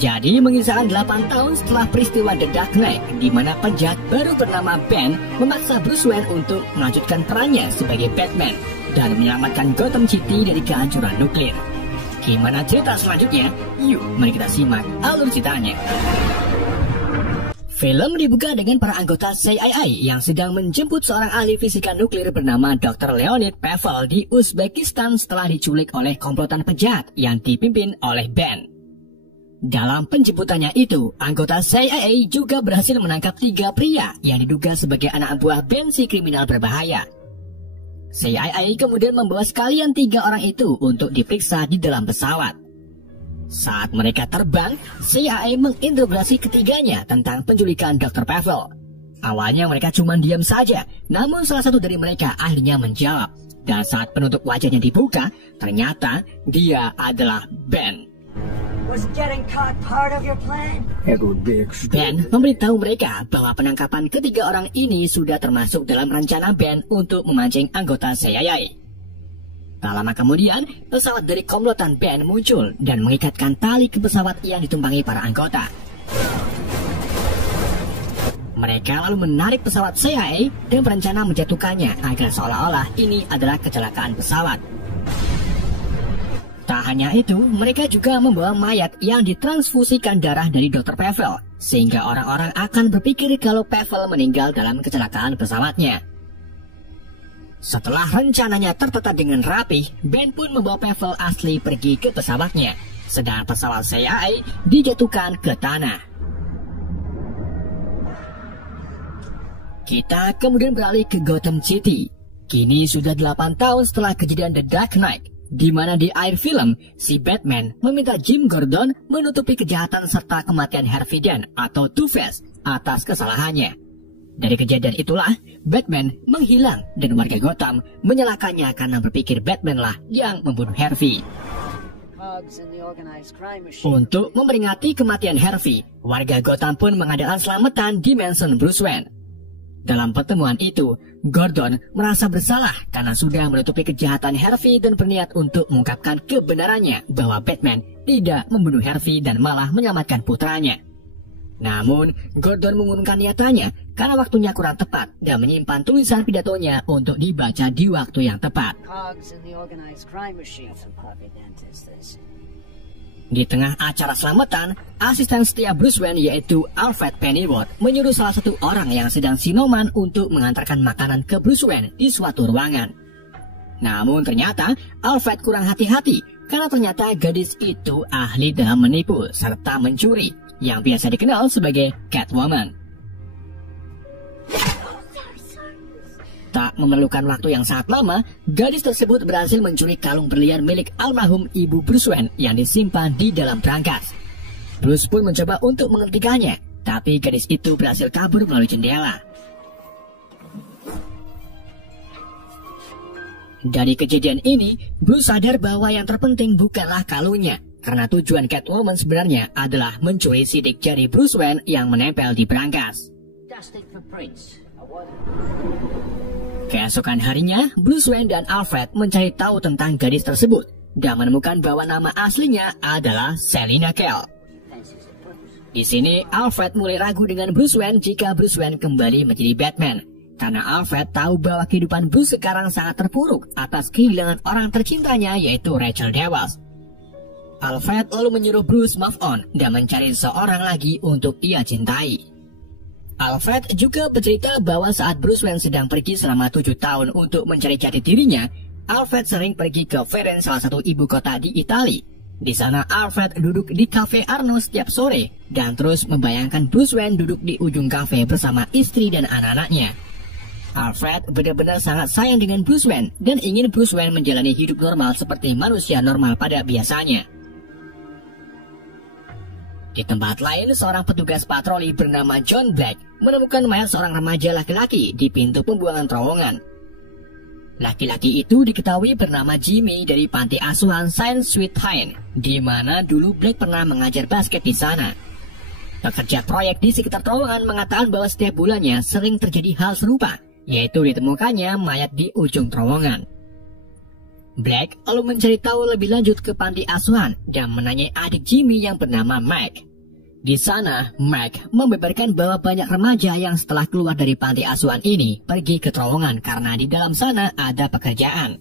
Jadi mengisahkan 8 tahun setelah peristiwa The Dark Knight, di mana penjahat baru bernama Ben memaksa Bruce Wayne untuk melanjutkan perannya sebagai Batman dan menyelamatkan Gotham City dari kehancuran nuklir. Gimana cerita selanjutnya? Yuk, mari kita simak alur ceritanya. Film dibuka dengan para anggota CIA yang sedang menjemput seorang ahli fisika nuklir bernama Dr. Leonid Pavel di Uzbekistan setelah diculik oleh komplotan penjahat yang dipimpin oleh Ben. Dalam penjemputannya itu, anggota CIA juga berhasil menangkap 3 pria yang diduga sebagai anak buah Ben si kriminal berbahaya. CIA kemudian membawa sekalian 3 orang itu untuk diperiksa di dalam pesawat. Saat mereka terbang, CIA menginterogasi ketiganya tentang penculikan Dr. Pavel. Awalnya mereka cuma diam saja, namun salah satu dari mereka akhirnya menjawab. Dan saat penutup wajahnya dibuka, ternyata dia adalah Ben. Ben memberitahu mereka bahwa penangkapan ketiga orang ini sudah termasuk dalam rencana Ben untuk memancing anggota CIA. Tak lama kemudian, pesawat dari komplotan Ben muncul dan mengikatkan tali ke pesawat yang ditumpangi para anggota. Mereka lalu menarik pesawat CIA dan berencana menjatuhkannya agar seolah-olah ini adalah kecelakaan pesawat. Tak hanya itu, mereka juga membawa mayat yang ditransfusikan darah dari Dr. Pavel, sehingga orang-orang akan berpikir kalau Pavel meninggal dalam kecelakaan pesawatnya. Setelah rencananya tertata dengan rapi, Ben pun membawa Pavel asli pergi ke pesawatnya, sedang pesawat CIA dijatuhkan ke tanah. Kita kemudian beralih ke Gotham City. Kini sudah 8 tahun setelah kejadian The Dark Knight, di mana di akhir film, si Batman meminta Jim Gordon menutupi kejahatan serta kematian Harvey Dent atau Two-Face atas kesalahannya. Dari kejadian itulah, Batman menghilang dan warga Gotham menyalahkannya karena berpikir Batman lah yang membunuh Harvey. Untuk memperingati kematian Harvey, warga Gotham pun mengadakan selamatan di mansion Bruce Wayne. Dalam pertemuan itu, Gordon merasa bersalah karena sudah menutupi kejahatan Harvey dan berniat untuk mengungkapkan kebenarannya bahwa Batman tidak membunuh Harvey dan malah menyelamatkan putranya. Namun, Gordon mengumumkan niatannya karena waktunya kurang tepat dan menyimpan tulisan pidatonya untuk dibaca di waktu yang tepat. Di tengah acara selamatan, asisten setia Bruce Wayne yaitu Alfred Pennyworth menyuruh salah satu orang yang sedang siuman untuk mengantarkan makanan ke Bruce Wayne di suatu ruangan. Namun ternyata Alfred kurang hati-hati karena ternyata gadis itu ahli dalam menipu serta mencuri, yang biasa dikenal sebagai Catwoman. Tak memerlukan waktu yang sangat lama, gadis tersebut berhasil mencuri kalung berlian milik almarhum ibu Bruce Wayne yang disimpan di dalam brankas. Bruce pun mencoba untuk menghentikannya, tapi gadis itu berhasil kabur melalui jendela. Dari kejadian ini, Bruce sadar bahwa yang terpenting bukanlah kalungnya, karena tujuan Catwoman sebenarnya adalah mencuri sidik jari Bruce Wayne yang menempel di brankas. Keesokan harinya, Bruce Wayne dan Alfred mencari tahu tentang gadis tersebut dan menemukan bahwa nama aslinya adalah Selina Kyle. Di sini, Alfred mulai ragu dengan Bruce Wayne jika Bruce Wayne kembali menjadi Batman, karena Alfred tahu bahwa kehidupan Bruce sekarang sangat terpuruk atas kehilangan orang tercintanya yaitu Rachel Dawes. Alfred lalu menyuruh Bruce move on dan mencari seorang lagi untuk ia cintai. Alfred juga bercerita bahwa saat Bruce Wayne sedang pergi selama 7 tahun untuk mencari jati dirinya, Alfred sering pergi ke Firenze, salah satu ibu kota di Italia. Di sana Alfred duduk di Cafe Arno setiap sore dan terus membayangkan Bruce Wayne duduk di ujung kafe bersama istri dan anak-anaknya. Alfred benar-benar sangat sayang dengan Bruce Wayne dan ingin Bruce Wayne menjalani hidup normal seperti manusia normal pada biasanya. Di tempat lain, seorang petugas patroli bernama John Black menemukan mayat seorang remaja laki-laki di pintu pembuangan terowongan. Laki-laki itu diketahui bernama Jimmy dari panti asuhan Saint Sweet Hine, di mana dulu Black pernah mengajar basket di sana. Pekerja proyek di sekitar terowongan mengatakan bahwa setiap bulannya sering terjadi hal serupa, yaitu ditemukannya mayat di ujung terowongan. Black lalu mencari tahu lebih lanjut ke panti asuhan dan menanyai adik Jimmy yang bernama Mike. Di sana, Mac membeberkan bahwa banyak remaja yang setelah keluar dari panti asuhan ini pergi ke terowongan karena di dalam sana ada pekerjaan.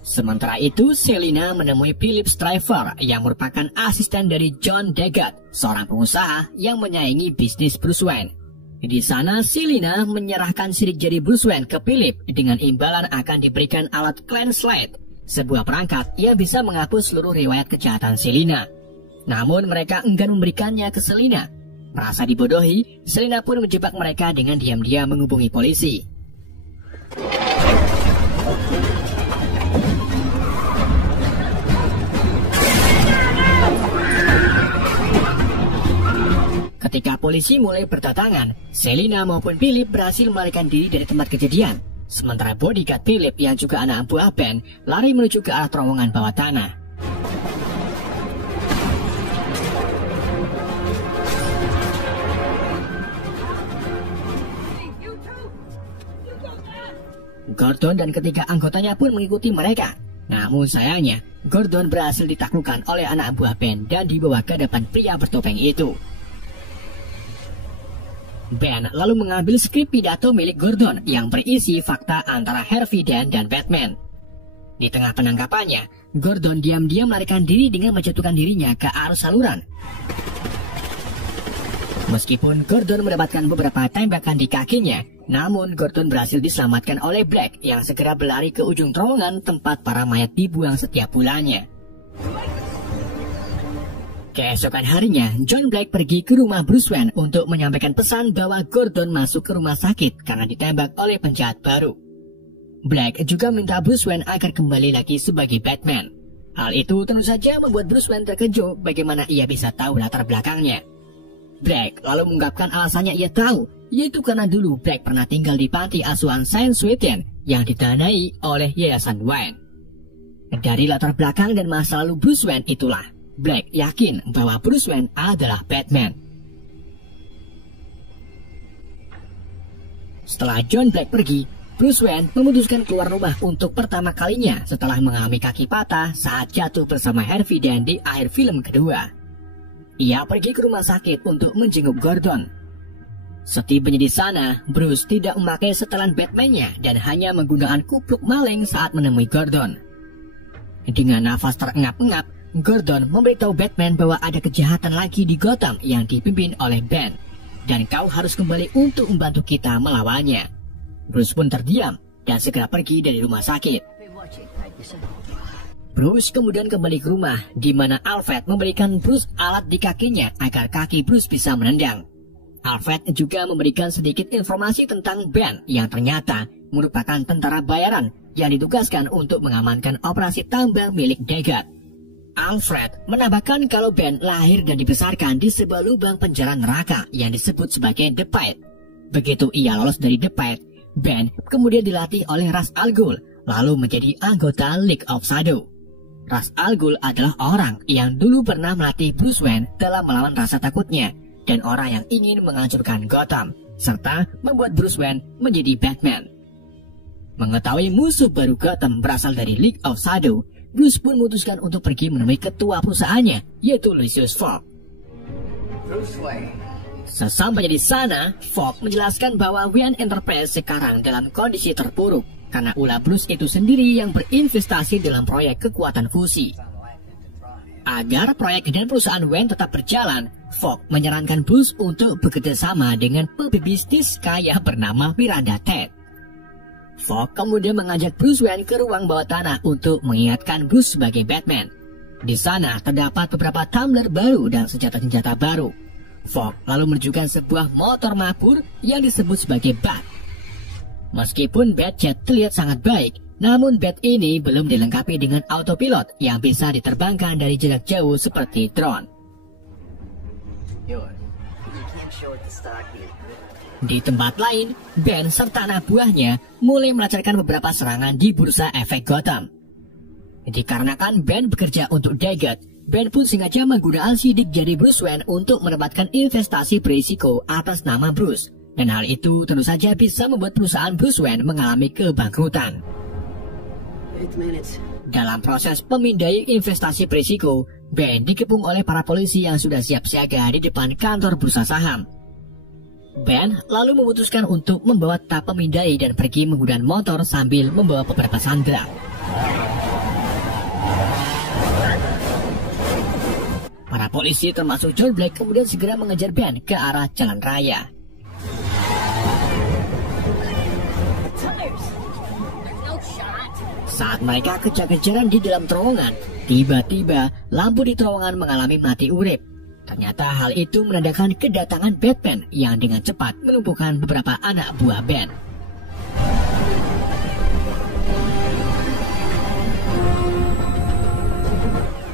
Sementara itu, Selina menemui Philip Stryver yang merupakan asisten dari John Daggett, seorang pengusaha yang menyaingi bisnis Bruce Wayne. Di sana, Selina menyerahkan sidik jari Bruce Wayne ke Philip dengan imbalan akan diberikan alat Clean Slate, sebuah perangkat yang bisa menghapus seluruh riwayat kejahatan Selina. Namun mereka enggan memberikannya ke Selina. Merasa dibodohi, Selina pun menjebak mereka dengan diam-diam menghubungi polisi. Ketika polisi mulai berdatangan, Selina maupun Philip berhasil melarikan diri dari tempat kejadian. Sementara bodyguard Philip yang juga anak buah Ben lari menuju ke arah terowongan bawah tanah. Gordon dan ketiga anggotanya pun mengikuti mereka. Namun sayangnya, Gordon berhasil ditaklukkan oleh anak buah Ben dan dibawa ke depan pria bertopeng itu. Ben lalu mengambil skrip pidato milik Gordon yang berisi fakta antara Harvey Dent dan Batman. Di tengah penangkapannya, Gordon diam-diam melarikan diri dengan menjatuhkan dirinya ke arus saluran. Meskipun Gordon mendapatkan beberapa tembakan di kakinya, namun Gordon berhasil diselamatkan oleh Black yang segera berlari ke ujung terowongan tempat para mayat dibuang setiap bulannya. Keesokan harinya, John Black pergi ke rumah Bruce Wayne untuk menyampaikan pesan bahwa Gordon masuk ke rumah sakit karena ditembak oleh penjahat baru. Black juga minta Bruce Wayne agar kembali lagi sebagai Batman. Hal itu tentu saja membuat Bruce Wayne terkejut bagaimana ia bisa tahu latar belakangnya. Black lalu mengungkapkan alasannya ia tahu, yaitu karena dulu Black pernah tinggal di panti asuhan Saint Swithin yang didanai oleh Yayasan Wayne. Dari latar belakang dan masa lalu Bruce Wayne itulah, Black yakin bahwa Bruce Wayne adalah Batman. Setelah John Black pergi, Bruce Wayne memutuskan keluar rumah untuk pertama kalinya setelah mengalami kaki patah saat jatuh bersama Harvey Dent di akhir film kedua. Ia pergi ke rumah sakit untuk menjenguk Gordon. Setibanya di sana, Bruce tidak memakai setelan Batman-nya dan hanya menggunakan kupluk maling saat menemui Gordon. Dengan nafas terengap-engap, Gordon memberitahu Batman bahwa ada kejahatan lagi di Gotham yang dipimpin oleh Ben, dan kau harus kembali untuk membantu kita melawannya. Bruce pun terdiam dan segera pergi dari rumah sakit. Bruce kemudian kembali ke rumah, di mana Alfred memberikan Bruce alat di kakinya agar kaki Bruce bisa menendang. Alfred juga memberikan sedikit informasi tentang Ben yang ternyata merupakan tentara bayaran yang ditugaskan untuk mengamankan operasi tambang milik Daggett. Alfred menambahkan kalau Ben lahir dan dibesarkan di sebuah lubang penjara neraka yang disebut sebagai The Pit. Begitu ia lolos dari The Pit, Ben kemudian dilatih oleh Ra's al Ghul, lalu menjadi anggota League of Shadows. Ra's al Ghul adalah orang yang dulu pernah melatih Bruce Wayne dalam melawan rasa takutnya dan orang yang ingin menghancurkan Gotham, serta membuat Bruce Wayne menjadi Batman. Mengetahui musuh baru Gotham berasal dari League of Shadows, Bruce pun memutuskan untuk pergi menemui ketua perusahaannya, yaitu Lucius Fox. Sesampainya di sana, Fox menjelaskan bahwa Wayne Enterprise sekarang dalam kondisi terpuruk karena ulah Bruce itu sendiri yang berinvestasi dalam proyek kekuatan fusi. Agar proyek dan perusahaan Wayne tetap berjalan, Fox menyarankan Bruce untuk bekerjasama dengan pebisnis kaya bernama Miranda Tate. Fox kemudian mengajak Bruce Wayne ke ruang bawah tanah untuk mengingatkan Bruce sebagai Batman. Di sana terdapat beberapa tumbler baru dan senjata-senjata baru. Fox lalu menunjukkan sebuah motor mabur yang disebut sebagai Bat. Meskipun Batjet terlihat sangat baik, namun Bat ini belum dilengkapi dengan autopilot yang bisa diterbangkan dari jarak jauh seperti drone. Di tempat lain, Ben serta anak buahnya mulai melancarkan beberapa serangan di bursa efek Gotham. Dikarenakan Ben bekerja untuk Daggett, Ben pun sengaja menggunakan sidik jari Bruce Wayne untuk mendapatkan investasi berisiko atas nama Bruce. Dan hal itu tentu saja bisa membuat perusahaan Bruce Wayne mengalami kebangkrutan. Dalam proses pemindai investasi berisiko, Ben dikepung oleh para polisi yang sudah siap siaga di depan kantor bursa saham. Ben lalu memutuskan untuk membawa tab pemindai dan pergi menggunakan motor sambil membawa beberapa sandera. Para polisi termasuk John Black kemudian segera mengejar Ben ke arah jalan raya. Saat mereka kejar-kejaran di dalam terowongan, tiba-tiba lampu di terowongan mengalami mati urip. Ternyata hal itu menandakan kedatangan Batman yang dengan cepat melumpuhkan beberapa anak buah Ben.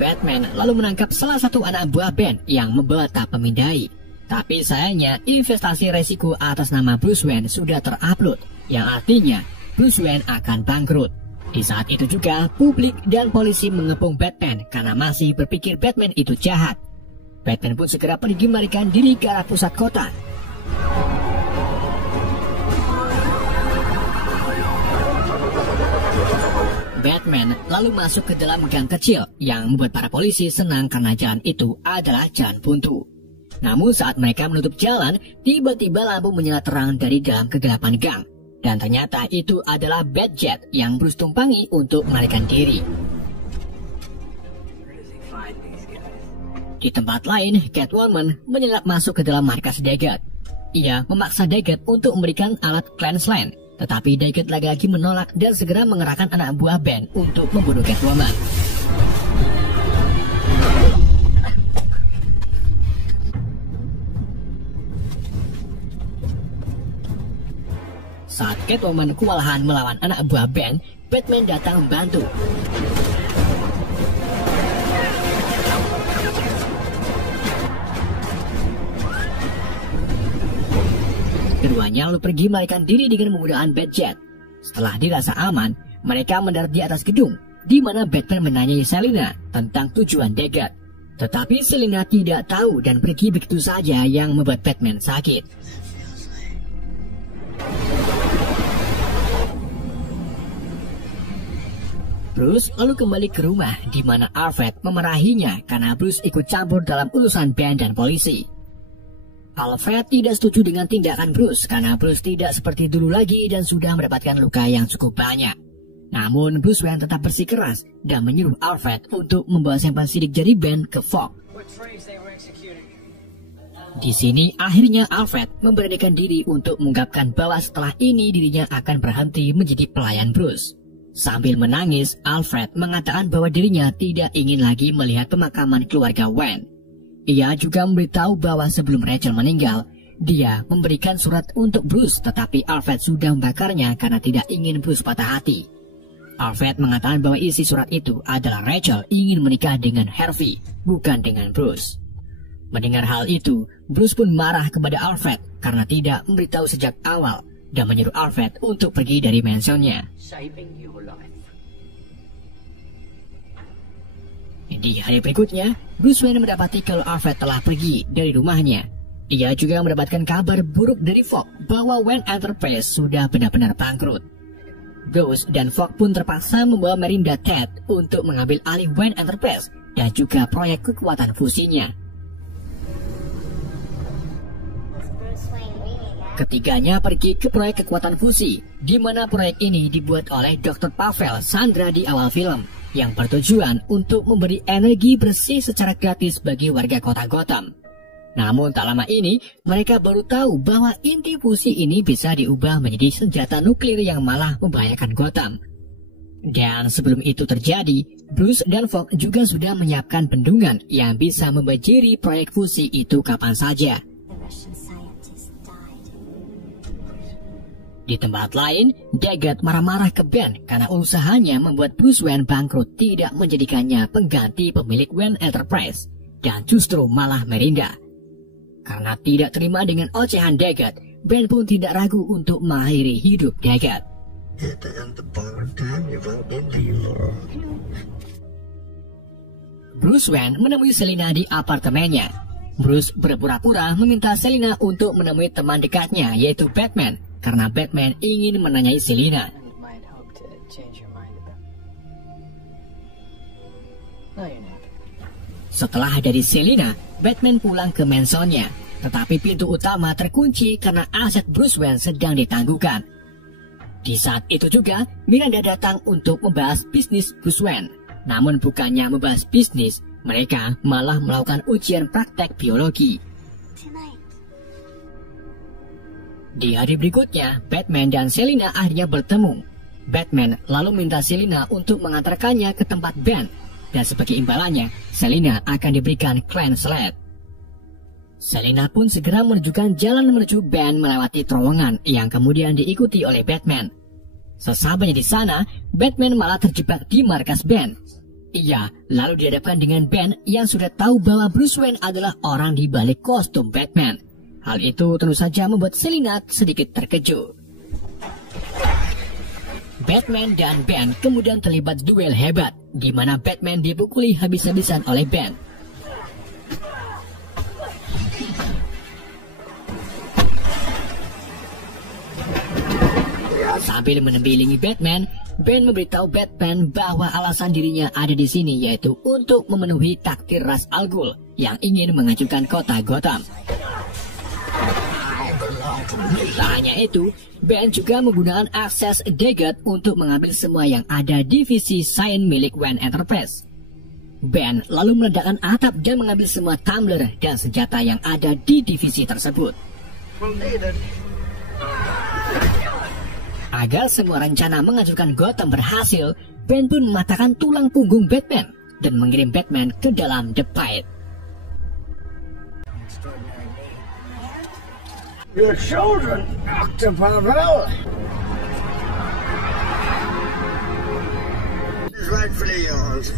Batman lalu menangkap salah satu anak buah Ben yang membawa tab pemindai. Tapi sayangnya investasi resiko atas nama Bruce Wayne sudah terupload, yang artinya Bruce Wayne akan bangkrut. Di saat itu juga publik dan polisi mengepung Batman karena masih berpikir Batman itu jahat. Batman pun segera pergi melarikan diri ke arah pusat kota. Batman lalu masuk ke dalam gang kecil yang membuat para polisi senang karena jalan itu adalah jalan buntu. Namun saat mereka menutup jalan, tiba-tiba lampu menyala terang dari dalam kegelapan gang. Dan ternyata itu adalah Batjet yang Bruce tumpangi untuk melarikan diri. Di tempat lain, Catwoman menyelap masuk ke dalam markas Daggett. Ia memaksa Daggett untuk memberikan alat Clansland. Tetapi Daggett lagi-lagi menolak dan segera mengerahkan anak buah Ben untuk membunuh Catwoman. Saat Catwoman kewalahan melawan anak buah Ben, Batman datang membantu. Keduanya lalu pergi melarikan diri dengan menggunakan Batjet. Setelah dirasa aman, mereka mendarat di atas gedung, di mana Batman menanyai Selina tentang tujuan Daggett. Tetapi Selina tidak tahu dan pergi begitu saja yang membuat Batman sakit. Bruce lalu kembali ke rumah, di mana Alfred memarahinya karena Bruce ikut campur dalam urusan Ben dan polisi. Alfred tidak setuju dengan tindakan Bruce karena Bruce tidak seperti dulu lagi dan sudah mendapatkan luka yang cukup banyak. Namun Bruce Wayne tetap bersikeras dan menyuruh Alfred untuk membawa sampel sidik jari Ben ke Fog. Di sini akhirnya Alfred memberanikan diri untuk mengungkapkan bahwa setelah ini dirinya akan berhenti menjadi pelayan Bruce. Sambil menangis, Alfred mengatakan bahwa dirinya tidak ingin lagi melihat pemakaman keluarga Wayne. Ia juga memberitahu bahwa sebelum Rachel meninggal, dia memberikan surat untuk Bruce, tetapi Alfred sudah membakarnya karena tidak ingin Bruce patah hati. Alfred mengatakan bahwa isi surat itu adalah Rachel ingin menikah dengan Harvey, bukan dengan Bruce. Mendengar hal itu, Bruce pun marah kepada Alfred karena tidak memberitahu sejak awal dan menyuruh Alfred untuk pergi dari mansionnya. Di hari berikutnya, Bruce Wayne mendapati kalau Alfred telah pergi dari rumahnya. Ia juga mendapatkan kabar buruk dari Fog bahwa Wayne Enterprise sudah benar-benar bangkrut. Bruce dan Fog pun terpaksa membawa Miranda Tate untuk mengambil alih Wayne Enterprise dan juga proyek kekuatan fusinya. Ketiganya pergi ke proyek kekuatan fusi, di mana proyek ini dibuat oleh Dr. Pavel Sandra di awal film, yang bertujuan untuk memberi energi bersih secara gratis bagi warga kota Gotham. Namun tak lama ini, mereka baru tahu bahwa inti fusi ini bisa diubah menjadi senjata nuklir yang malah membahayakan Gotham. Dan sebelum itu terjadi, Bruce dan Fog juga sudah menyiapkan bendungan yang bisa membajiri proyek fusi itu kapan saja. Di tempat lain, Daggett marah-marah ke Ben karena usahanya membuat Bruce Wayne bangkrut tidak menjadikannya pengganti pemilik Wayne Enterprise, dan justru malah Miranda. Karena tidak terima dengan ocehan Daggett, Ben pun tidak ragu untuk mengakhiri hidup Daggett. Bruce Wayne menemui Selina di apartemennya. Bruce berpura-pura meminta Selina untuk menemui teman dekatnya, yaitu Batman, karena Batman ingin menanyai Selina. Setelah dari Selina, Batman pulang ke mansonnya, tetapi pintu utama terkunci karena aset Bruce Wayne sedang ditangguhkan. Di saat itu juga, Miranda datang untuk membahas bisnis Bruce Wayne. Namun bukannya membahas bisnis, mereka malah melakukan ujian praktek biologi. Di hari berikutnya, Batman dan Selina akhirnya bertemu. Batman lalu minta Selina untuk mengantarkannya ke tempat Ben, dan sebagai imbalannya, Selina akan diberikan Clan Slade. Selina pun segera menunjukkan jalan menuju Ben melewati terowongan yang kemudian diikuti oleh Batman. Sesampainya di sana, Batman malah terjebak di markas Ben. Ia lalu dihadapkan dengan Ben yang sudah tahu bahwa Bruce Wayne adalah orang di balik kostum Batman. Hal itu tentu saja membuat Selina sedikit terkejut. Batman dan Ben kemudian terlibat duel hebat, di mana Batman dipukuli habis-habisan oleh Ben. Sambil menembilingi Batman, Ben memberitahu Batman bahwa alasan dirinya ada di sini yaitu untuk memenuhi takdir Ra's al Ghul yang ingin menghancurkan kota Gotham. Tak hanya itu, Ben juga menggunakan akses Daggett untuk mengambil semua yang ada di divisi sains milik Wayne Enterprise. Ben lalu meledakkan atap dan mengambil semua tumbler dan senjata yang ada di divisi tersebut. Agar semua rencana menghancurkan Gotham berhasil, Ben pun mematahkan tulang punggung Batman dan mengirim Batman ke dalam The Pit. Your children, Dr. Pavel. Is rightfully yours.